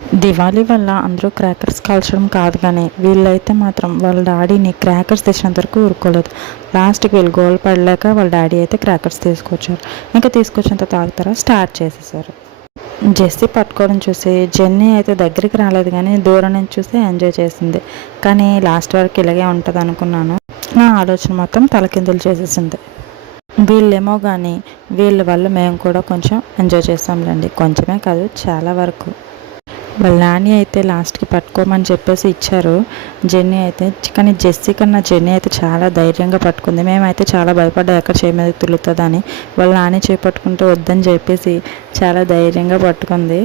దివాళీ వల్ల అందరూ క్రాకర్స్ కాల్చడం కాదు కానీ వీళ్ళైతే మాత్రం వాళ్ళ డాడీని క్రాకర్స్ తెచ్చినంత వరకు ఊరుకోలేదు. లాస్ట్కి వీళ్ళు గోల్ పడలేక వాళ్ళ డాడీ అయితే క్రాకర్స్ తీసుకొచ్చారు. ఇంకా తీసుకొచ్చేంత తాగుతారా స్టార్ట్ చేసేసారు. జెస్సీ పట్టుకోవడం చూసి జెన్నీ అయితే దగ్గరికి రాలేదు కానీ దూరం నుంచి చూసి ఎంజాయ్ చేసింది. కానీ లాస్ట్ వరకు ఇలాగే ఉంటుంది అనుకున్నాను. నా ఆలోచన మొత్తం తలకిందులు చేసేసింది. వీళ్ళేమో కానీ వీళ్ళ వల్ల మేము కూడా కొంచెం ఎంజాయ్ చేస్తాంలేండి. కొంచెమే కాదు చాలా వరకు. వాళ్ళ నాని అయితే లాస్ట్కి పట్టుకోమని చెప్పేసి ఇచ్చారు. జెన్నీ అయితే కానీ జెస్సీ కన్నా జెన్నీ అయితే చాలా ధైర్యంగా పట్టుకుంది. మేమైతే చాలా భయపడ్డా ఎక్కడ చేయి మీద తులుతుందని. వాళ్ళ నాని చేపట్టుకుంటూ వద్దని చెప్పేసి చాలా ధైర్యంగా పట్టుకుంది.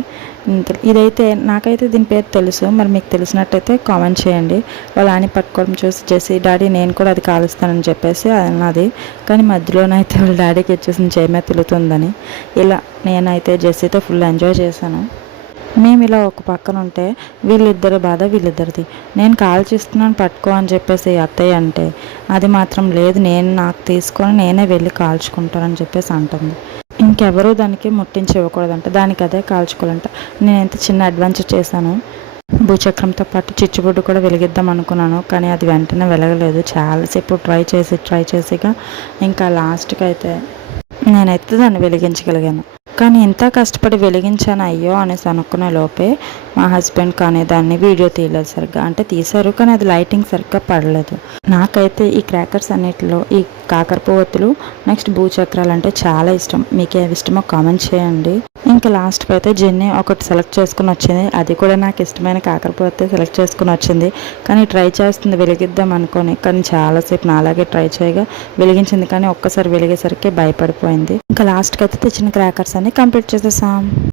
ఇదైతే నాకైతే దీని పేరు తెలుసు, మరి మీకు తెలిసినట్టయితే కామెంట్ చేయండి. వాళ్ళ నాని పట్టుకోవడం చూసి జెస్సీ డాడీ నేను కూడా అది కాలుస్తానని చెప్పేసి అన్నది. కానీ మధ్యలోనైతే వాళ్ళ డాడీకి వచ్చేసి చేయి మీద తులుతుందని. ఇలా నేనైతే జెస్సీతో ఫుల్ ఎంజాయ్ చేశాను. మేము ఇలా ఒక పక్కన ఉంటే వీళ్ళిద్దరి బాధ వీళ్ళిద్దరిది. నేను కాల్ చేస్తున్నాను పట్టుకో అని చెప్పేసి అత్తయ్య అంటే అది మాత్రం లేదు, నేను నాకు తీసుకొని నేనే వెళ్ళి కాల్చుకుంటానని చెప్పేసి అంటుంది. ఇంకెవరూ దానికి ముట్టించి ఇవ్వకూడదంట, దానికి అదే కాల్చుకోవాలంట. నేనైతే చిన్న అడ్వెంచర్ చేశాను. భూచక్రంతో పాటు చిచ్చుబుడ్డు కూడా వెలిగిద్దాం అనుకున్నాను కానీ అది వెంటనే వెలగలేదు. చాలాసేపు ట్రై చేసిగా ఇంకా లాస్ట్కి అయితే నేనైతే దాన్ని వెలిగించగలిగాను. కానీ ఎంత కష్టపడి వెలిగించాను అయ్యో అనేసి అనుకునే లోపే మా హస్బెండ్ కానీ దాన్ని వీడియో తీయలేదు సరిగ్గా. అంటే తీశారు కానీ అది లైటింగ్ సరిగ్గా పడలేదు. నాకైతే ఈ క్రాకర్స్ అన్నిటిలో ఈ కాకరపువ్వొత్తులు నెక్స్ట్ భూచక్రాలు అంటే చాలా ఇష్టం. మీకు ఏమి ఇష్టమో కామెంట్ చేయండి. ఇంకా లాస్ట్కి అయితే జెన్నీ ఒకటి సెలెక్ట్ చేసుకుని వచ్చింది. అది కూడా నాకు ఇష్టమైన కాకరపువ్వొత్తే సెలెక్ట్ చేసుకుని వచ్చింది. కానీ ట్రై చేస్తుంది వెలిగిద్దాం అనుకొని, కానీ చాలాసేపు నాలాగే ట్రై చేయగా వెలిగించింది. కానీ ఒక్కసారి వెలిగేసరికి భయపడిపోయింది. ఇంకా లాస్ట్కి అయితే తెచ్చిన క్రాకర్స్ అన్ని కంప్లీట్ చేసేసాం.